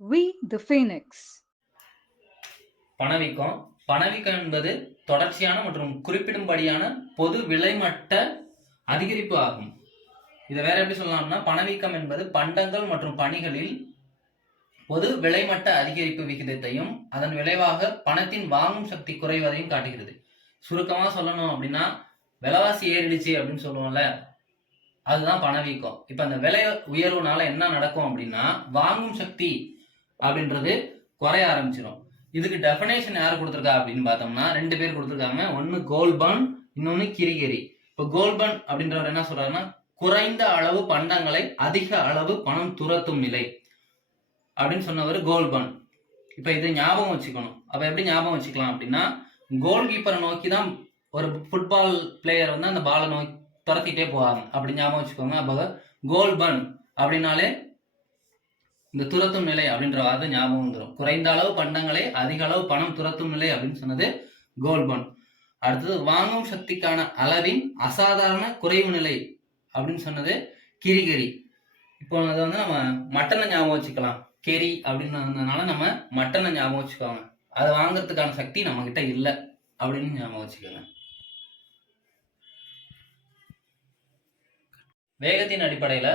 We the Phoenix. பணவீக்கம். பணவீக்கம் என்பது தொடர்ச்சியான மற்றும் குறிப்பிடும்படியான பொது விலைமட்ட அதிகரிப்பு ஆகும். இதை வேற எப்படி சொல்லலாம்னா, பணவீக்கம் என்பது பண்டங்கள் மற்றும் பணிகளில் பொது விலைமட்ட அதிகரிப்பு விகிதத்தையும் அதன் விளைவாக பணத்தின் வாங்கும் சக்தி குறைவதையும் காட்டுகிறது. சுருக்கமா சொல்லணும் அப்படின்னா, விலைவாசி ஏறிடுச்சு அப்படின்னு சொல்லுவோம்ல, அதுதான் பணவீக்கம். இப்ப அந்த விலை உயர்வுனால என்ன நடக்கும் அப்படின்னா, வாங்கும் சக்தி அப்படின்றது குறைய ஆரம்பிச்சிடும். இதுக்கு டெஃபினேஷன் யார் கொடுத்துருக்கா அப்படின்னு பார்த்தோம்னா, 2 பேர் கொடுத்துருக்காங்க. ஒன்னு கோல்பர்ன், இன்னொன்னு கிரிகெரி. இப்போ கோல்பர்ன் அப்படின்றவர் என்ன சொல்றாருன்னா, குறைந்த அளவு பண்டங்களை அதிக அளவு பணம் துரத்தும் நிலை அப்படின்னு சொன்னவர் கோல்பர்ன். இப்ப இதை ஞாபகம் வச்சுக்கணும். அப்ப எப்படி ஞாபகம் வச்சுக்கலாம் அப்படின்னா, கோல் கீப்பரை நோக்கி தான் ஒரு ஃபுட்பால் பிளேயர் வந்து அந்த பாலை நோக்கி துரத்திட்டே போவாங்க. அப்படி ஞாபகம் வச்சுக்கோங்க. அப்போ கோல்பர்ன் அப்படின்னாலே இந்த துரத்தும் நிலை அப்படின்ற வார்த்தை ஞாபகம் வந்துடும். குறைந்த அளவு பண்டங்களை அதிக அளவு பணம் துரத்தும் நிலை அப்படின்னு சொன்னது கோல்பர்ன். அடுத்தது வாங்கும் சக்திக்கான அளவின் அசாதாரண குறைவு நிலை அப்படின்னு சொன்னது கிரிகெரி. இப்போ அதை வந்து நம்ம மட்டனை ஞாபகம் வச்சுக்கலாம். கெரி அப்படின்றதுனால நம்ம மட்டனை ஞாபகம் வச்சுக்கோங்க. அதை வாங்குறதுக்கான சக்தி நம்ம கிட்ட இல்லை அப்படின்னு ஞாபகம் வச்சுக்கோங்க. வேகத்தின் அடிப்படையில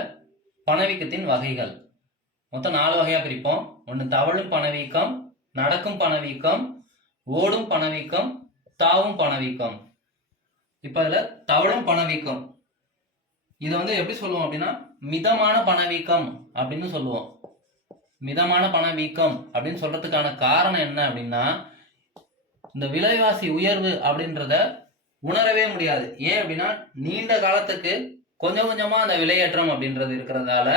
பணவீக்கத்தின் வகைகள் மொத்தம் 4 வகையா பிரிப்போம். ஒன்று தவழும் பணவீக்கம், நடக்கும் பணவீக்கம், ஓடும் பணவீக்கம், தாவும் பணவீக்கம். இப்ப இதுல தவழும் பணவீக்கம் இதை வந்து எப்படி சொல்லுவோம் அப்படின்னா, மிதமான பணவீக்கம் அப்படின்னு சொல்லுவோம். மிதமான பணவீக்கம் அப்படின்னு சொல்றதுக்கான காரணம் என்ன அப்படின்னா, இந்த விலைவாசி உயர்வு அப்படின்றத உணரவே முடியாது. ஏன் அப்படின்னா, நீண்ட காலத்துக்கு கொஞ்சம் கொஞ்சமா அந்த விலையேற்றம் அப்படின்றது இருக்கிறதால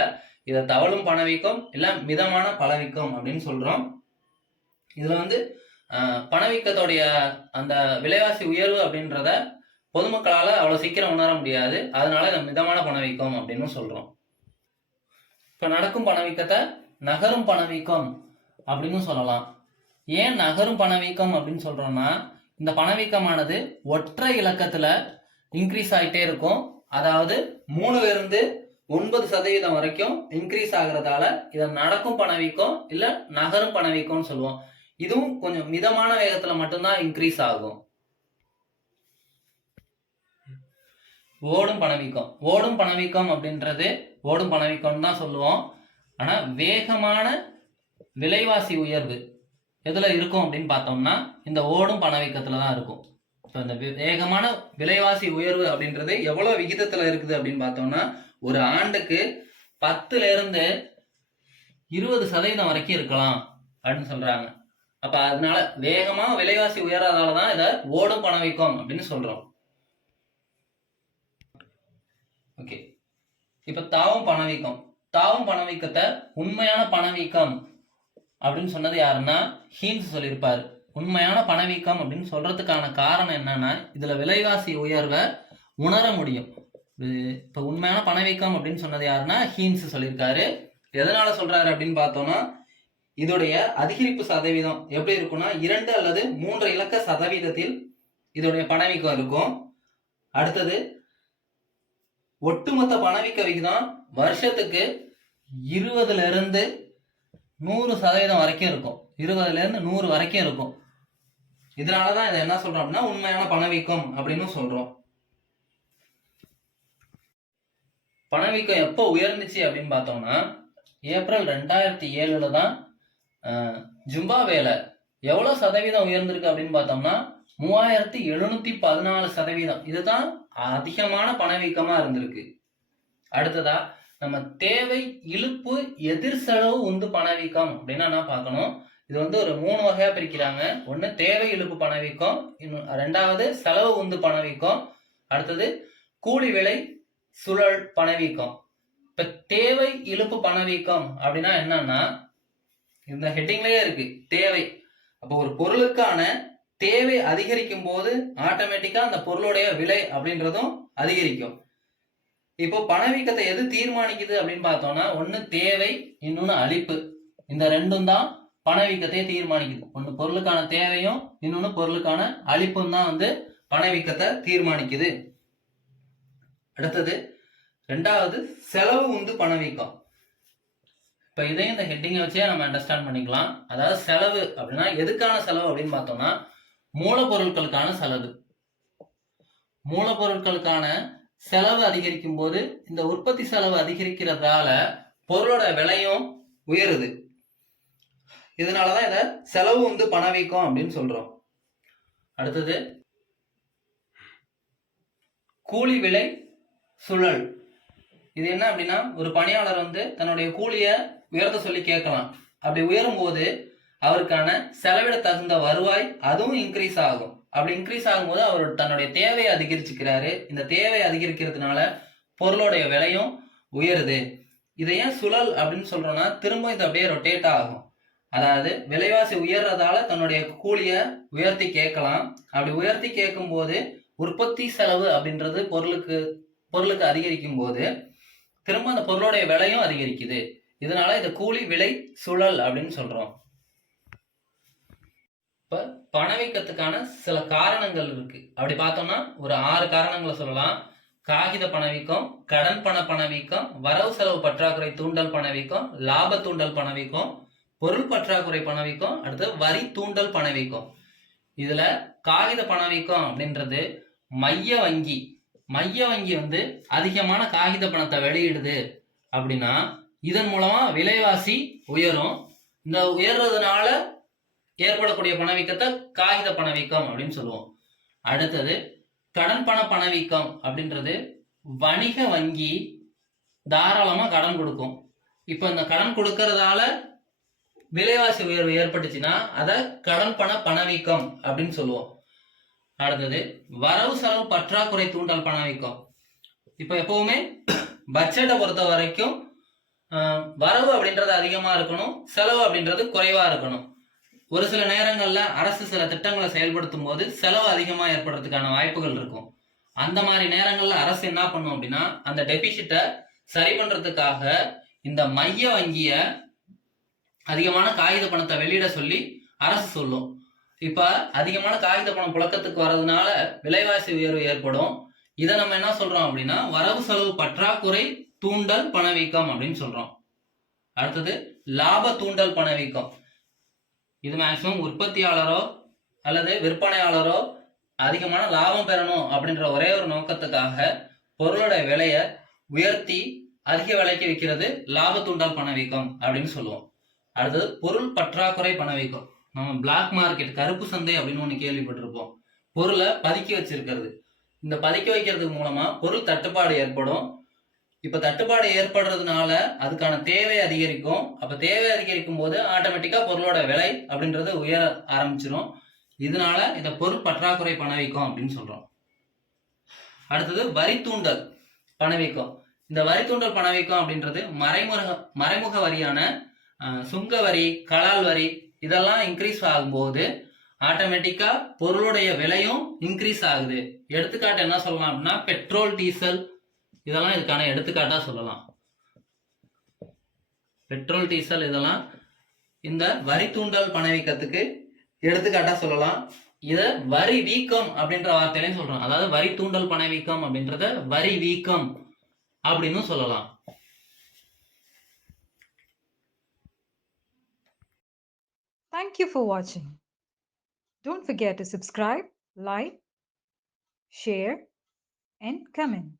இதை தவழும் பணவீக்கம் இல்ல மிதமான பணவீக்கம் அப்படின்னு சொல்றோம். இதுல வந்து பணவீக்கத்தோடைய அந்த விலைவாசி உயர்வு அப்படின்றத பொதுமக்களால அவ்வளவு சீக்கிரம் உணர முடியாது. அதனால இதை மிதமான பணவீக்கம் அப்படின்னு சொல்றோம். இப்ப நடக்கும் பணவீக்கத்தை நகரும் பணவீக்கம் அப்படின்னு சொல்லலாம். ஏன் நகரும் பணவீக்கம் அப்படின்னு சொல்றோம்னா, இந்த பணவீக்கமானது ஒற்றை இலக்கத்துல இன்க்ரீஸ் ஆகிட்டே இருக்கும். அதாவது 3ல இருந்து 9% வரைக்கும் இன்க்ரீஸ் ஆகுறதால இதை நடக்கும் பணவீக்கம் இல்ல நகரும் பணவீக்கம்னு சொல்லுவோம். இதுவும் கொஞ்சம் மிதமான வேகத்துல மட்டும்தான் இன்க்ரீஸ் ஆகும். ஓடும் பணவீக்கம். ஓடும் பணவீக்கம் அப்படின்றது ஓடும் பணவீக்கம் தான் சொல்லுவோம். ஆனா வேகமான விலைவாசி உயர்வு எதுல இருக்கும் அப்படின்னு பார்த்தோம்னா, இந்த ஓடும் பணவீக்கத்துல தான் இருக்கும். இப்போ இந்த வேகமான விலைவாசி உயர்வு அப்படின்றது எவ்வளவு விகிதத்துல இருக்குது அப்படின்னு பார்த்தோம்னா, ஒரு ஆண்டுக்கு 10ல இருந்து 20% வரைக்கும் இருக்கலாம் அப்படின்னு சொல்றாங்க. அப்ப அதனால வேகமா விலைவாசி உயராதாலதான் இதை ஓடும் பணவீக்கம் அப்படின்னு சொல்றோம். ஓகே, இப்ப தாவும் பணவீக்கம். தாவும் பணவீக்கத்தை உண்மையான பணவீக்கம் அப்படின்னு சொன்னது யாருன்னா ஹீன்ஸ் சொல்லியிருப்பாரு. உண்மையான பணவீக்கம் அப்படின்னு சொல்றதுக்கான காரணம் என்னன்னா, இதுல விலைவாசி உயர்வை உணர முடியும். இப்ப உண்மையான பணவீக்கம் அப்படின்னு சொன்னது யாருன்னா ஹீன்ஸ் சொல்லியிருக்காரு. எதனால சொல்றாரு அப்படின்னு பார்த்தோம்னா, இதோடைய அதிகரிப்பு சதவீதம் எப்படி இருக்கும்னா, 2 அல்லது 3 இலக்க சதவீதத்தில் இதோடைய பணவீக்கம் இருக்கும். அடுத்தது ஒட்டுமொத்த பணவீக்க விகிதம் வருஷத்துக்கு 20ல இருந்து 100% வரைக்கும் இருக்கும். 20ல இருந்து 100 வரைக்கும் இருக்கும். இதனாலதான் இதை என்ன சொல்றோம் அப்படின்னா உண்மையான பணவீக்கம் அப்படின்னு சொல்றோம். பணவீக்கம் எப்போ உயர்ந்துச்சு அப்படின்னு பார்த்தோம்னா, ஏப்ரல் 2007 தான் ஜிம்பாப்வேல எவ்வளவு சதவீதம் உயர்ந்திருக்கு அப்படின்னு பார்த்தோம்னா 3714%. இதுதான் அதிகமான பணவீக்கமா இருந்திருக்கு. அடுத்ததா நம்ம தேவை இழுப்பு எதிர் செலவு உந்து பணவீக்கம் அப்படின்னா என்ன பார்க்கணும். இது வந்து ஒரு 3 வகையா பிரிக்கிறாங்க. ஒன்று தேவை இழுப்பு பணவீக்கம், ரெண்டாவது செலவு உந்து பணவீக்கம், அடுத்தது கூலி விலை சுழல் பணவீக்கம். இப்ப தேவை இழுப்பு பணவீக்கம் அப்படின்னா என்னன்னா, இந்த ஹெட்டிங்லயே இருக்கு தேவை. அப்போ ஒரு பொருளுக்கான தேவை அதிகரிக்கும் போது ஆட்டோமேட்டிக்கா அந்த பொருளுடைய விலை அப்படின்றதும் அதிகரிக்கும். இப்போ பணவீக்கத்தை எது தீர்மானிக்குது அப்படின்னு பார்த்தோம்னா, ஒன்னு தேவை, இன்னொன்னு அளிப்பு. இந்த ரெண்டும் தான் பணவீக்கத்தை தீர்மானிக்குது. ஒன்னு பொருளுக்கான தேவையும் இன்னொன்னு பொருளுக்கான அளிப்பும் தான் வந்து பணவீக்கத்தை தீர்மானிக்குது. அடுத்தது 2வது செலவு உந்து பணவீக்கம். இப்போ இதையும் இந்த ஹெட்டிங்கை வச்சே நம்ம அண்டர்ஸ்டாண்ட் பண்ணிக்கலாம். அதாவது செலவு அப்படின்னா எதுக்கான செலவு அப்படின்னு பார்த்தோம்னா மூலப்பொருட்களுக்கான செலவு. மூலப்பொருட்களுக்கான செலவு அதிகரிக்கும் போது இந்த உற்பத்தி செலவு அதிகரிக்கிறதால பொருளோட விலையும் உயருது. இதனாலதான் இதை செலவு வந்து பணவீக்கம் அப்படின்னு சொல்றோம். அடுத்தது கூலி விலை சுழல். இது என்ன அப்படின்னா ஒரு பணியாளர் வந்து தன்னுடைய கூலியை உயர்த்த சொல்லி கேட்கலாம். அப்படி உயரும் போது அவருக்கான செலவிட தகுந்த வருவாய் அதுவும் இன்க்ரீஸ் ஆகும். அப்படி இன்க்ரீஸ் ஆகும்போது அவர் தன்னுடைய தேவையை அதிகரிச்சுக்கிறாரு. இந்த தேவை அதிகரிக்கிறதுனால பொருளுடைய விலையும் உயருது. இதை ஏன் சுழல் அப்படின்னு சொல்றோம்னா திரும்ப இது அப்படியே ரொட்டேட் ஆகும். அதாவது விலைவாசி உயர்றதால தன்னுடைய கூலியை உயர்த்தி கேட்கலாம். அப்படி உயர்த்தி கேட்கும் போது உற்பத்தி செலவு அப்படின்றது பொருளுக்கு அதிகரிக்கும் போது திரும்ப அந்த பொருளுடைய விலையும் அதிகரிக்குது. இதனால இதை கூலி விலை சுழல் அப்படின்னு சொல்றோம். இப்ப பணவீக்கத்துக்கான சில காரணங்கள் இருக்கு. அப்படி பார்த்தோம்னா ஒரு 6 காரணங்களை சொல்லலாம். காகித பணவீக்கம், கடன் பண பணவீக்கம், வரவு செலவு பற்றாக்குறை தூண்டல் பணவீக்கம், லாப தூண்டல் பணவீக்கம், பொருள் பற்றாக்குறை பணவீக்கம், அடுத்து வரி தூண்டல் பணவீக்கம். இதுல காகித பணவீக்கம் அப்படின்றது மைய வங்கி வந்து அதிகமான காகித பணத்தை வெளியிடுது அப்படின்னா இதன் மூலமா விலைவாசி உயரும். இந்த உயர்றதுனால ஏற்படக்கூடிய பணவீக்கத்தை காகித பணவீக்கம் அப்படின்னு சொல்லுவோம். அடுத்தது கடன் பண பணவீக்கம் அப்படின்றது வணிக வங்கி தாராளமா கடன் கொடுக்கும். இப்ப இந்த கடன் கொடுக்கறதால விலைவாசி உயர்வு ஏற்பட்டுச்சுன்னா அதை கடன் பண பணவீக்கம் அப்படின்னு சொல்லுவோம். அடுத்தது வரவு செலவு பற்றாக்குறை தூண்டல் பணவீக்கம். இப்ப எப்பவுமே பட்ஜெட்டை பொறுத்த வரைக்கும் வரவு அப்படின்றது அதிகமா இருக்கணும், செலவு அப்படின்றது குறைவா இருக்கணும். ஒரு சில நேரங்கள்ல அரசு சில திட்டங்களை செயல்படுத்தும் போது செலவு அதிகமா ஏற்படுறதுக்கான வாய்ப்புகள் இருக்கும். அந்த மாதிரி நேரங்கள்ல அரசு என்ன பண்ணும் அப்படின்னா அந்த டெபிசிட்டை சரி பண்றதுக்காக இந்த மைய வங்கிய அதிகமான காகித பணத்தை வெளியிட சொல்லி அரசு சொல்லும். இப்ப அதிகமான காகித பணம் புழக்கத்துக்கு வர்றதுனால விலைவாசி உயர்வு ஏற்படும். இதை நம்ம என்ன சொல்றோம் அப்படின்னா வரவு செலவு பற்றாக்குறை தூண்டல் பணவீக்கம் அப்படின்னு சொல்றோம். அடுத்தது லாப தூண்டல் பணவீக்கம். இது மேக்சிமம் உற்பத்தியாளரோ அல்லது விற்பனையாளரோ அதிகமான லாபம் பெறணும் அப்படின்ற ஒரே ஒரு நோக்கத்துக்காக பொருளோட விலையை உயர்த்தி அதிக விலைக்கு விற்கிறது லாப தூண்டல் பணவீக்கம் அப்படின்னு சொல்லுவோம். அடுத்தது பொருள் பற்றாக்குறை பணவீக்கம். நம்ம பிளாக் மார்க்கெட், கருப்பு சந்தை அப்படின்னு ஒன்று கேள்விப்பட்டிருப்போம். பொருளை பதுக்கி வச்சிருக்கிறது. இந்த பதுக்கி வைக்கிறதுக்கு மூலமா பொருள் தட்டுப்பாடு ஏற்படும். இப்ப தட்டுப்பாடு ஏற்படுறதுனால அதுக்கான தேவை அதிகரிக்கும். அப்ப தேவை அதிகரிக்கும் போது ஆட்டோமேட்டிக்கா பொருளோட விலை அப்படின்றது உயர ஆரம்பிச்சிடும். இதனால இதை பொருள் பற்றாக்குறை பணவீக்கம் அப்படின்னு சொல்றோம். அடுத்தது வரி தூண்டல் பணவீக்கம். இந்த வரி தூண்டல் பணவீக்கம் அப்படின்றது மறைமுக வரியான சுங்க வரி, கலால் வரி இதெல்லாம் இன்க்ரீஸ் ஆகும்போது ஆட்டோமேட்டிக்கா பொருளுடைய விலையும் இன்க்ரீஸ் ஆகுது. எடுத்துக்காட்டு என்ன சொல்லலாம் அப்படின்னா பெட்ரோல், டீசல் இதெல்லாம் இதுக்கான எடுத்துக்காட்டா சொல்லலாம். பெட்ரோல், டீசல் இதெல்லாம் இந்த வரி தூண்டல் பணவீக்கத்துக்கு எடுத்துக்காட்டா சொல்லலாம். இத வரி வீக்கம் அப்படின்ற வார்த்தையிலையும் சொல்றோம். அதாவது வரி தூண்டல் பணவீக்கம் அப்படின்றத வரி வீக்கம் அப்படின்னு சொல்லலாம். Thank you for watching. Don't forget to subscribe, like, share, and comment.